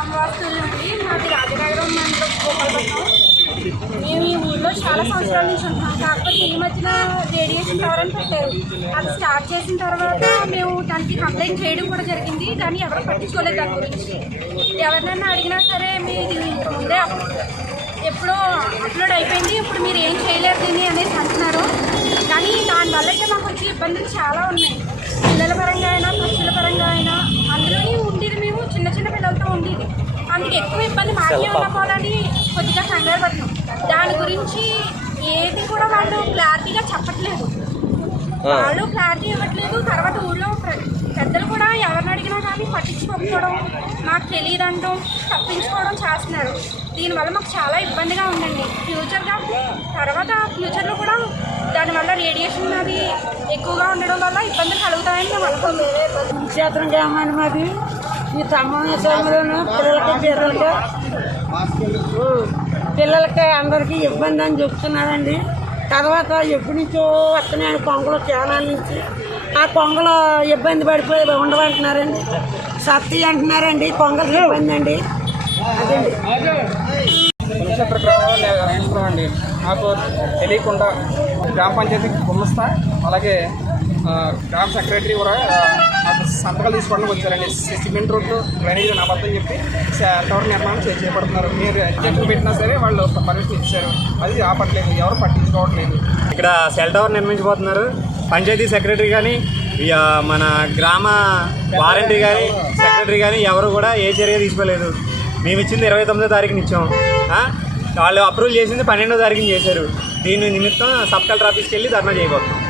గ్రామవాస్తులు అండి మాది రాజనగరం గోపాలపట్నం. మేము ఈ ఊళ్ళో చాలా సంవత్సరాల నుంచి ఉంటాం కాకపోతే ఈ మధ్యన రేడియేషన్ టవర్ అని పెట్టారు. అది స్టార్ట్ చేసిన తర్వాత మేము దానికి కంప్లైంట్ చేయడం కూడా జరిగింది. కానీ ఎవరు పట్టించుకోలేదు దాని గురించి. ఎవరినైనా అడిగినా సరే మీరు ముందే ఎప్పుడో అప్లోడ్ అయిపోయింది. ఇప్పుడు మీరు ఏం చేయలేరు దీన్ని అనేసి అంటున్నారు. కానీ దానివల్ల అయితే మాకు వచ్చే ఇబ్బందులు చాలా ఉన్నాయి. ఇబ్బంది మాకే ఉన్న పోలని కొద్దిగా కంగారు పడుతున్నాం దాని గురించి ఏది కూడా వాళ్ళు క్లారిటీగా చెప్పట్లేదు. వాళ్ళు క్లారిటీ ఇవ్వట్లేదు. తర్వాత ఊళ్ళో పెద్దలు కూడా ఎవరిని అడిగినా కానీ పట్టించుకోకపోవడం మాకు తెలియదు అనడం తప్పించుకోవడం చేస్తున్నారు. దీనివల్ల మాకు చాలా ఇబ్బందిగా ఉందండి. ఫ్యూచర్గా తర్వాత ఫ్యూచర్లో కూడా దానివల్ల రేడియేషన్ అది ఎక్కువగా ఉండడం వల్ల ఇబ్బందులు కలుగుతాయని మేము అనుకోలేదు క్షేత్రం గ్రామాన్ని మాది ఈ సోమలోను పిల్లలకి? పిల్లలకి అందరికీ ఇబ్బంది అని చెప్తున్నారండి తర్వాత ఎప్పటి నుంచో వస్తున్నాయి కొంగలు చాలా నుంచి. ఆ కొంగలు ఇబ్బంది పడిపోయి ఉండమంటున్నారండి సత్తి అంటున్నారండి కొంగలకి ఇబ్బంది అండి. అదండి కులక్షేత్ర నాకు తెలియకుండా గ్రామ పంచాయతీ గుమస్తా అలాగే గ్రామ సెక్రటరీ కూడా సంతకాలు తీసుకోవడానికి వచ్చారండి. సి- సిమెంట్ రోడ్డు డ్రైనేజ్ అబద్ధం చెప్పి టవర్ నిర్మాణం చేపడుతున్నారు. మీరు అధ్యక్షులు పెట్టినా సరే వాళ్ళు పర్మిషన్ ఇచ్చారు. అది ఆపట్లేదు. ఎవరు పట్టించుకోవట్లేదు. ఇక్కడ సెల్ టవర్ నిర్మించబోతున్నారు. పంచాయతీ సెక్రటరీ కానీ ఇక మన గ్రామ వారంటీ కానీ సెక్రటరీ కానీ ఎవరు కూడా ఏ చర్య తీసుకోలేదు. మేము ఇచ్చింది ఇరవై తొమ్మిదో తారీఖున ఇచ్చాం. వాళ్ళు అప్రూవల్ చేసింది పన్నెండో తారీఖున చేశారు. దీని నిమిత్తం సబ్ కలెక్టర్ ఆఫీస్కి వెళ్ళి ధర్నా చేయబోతున్నాం.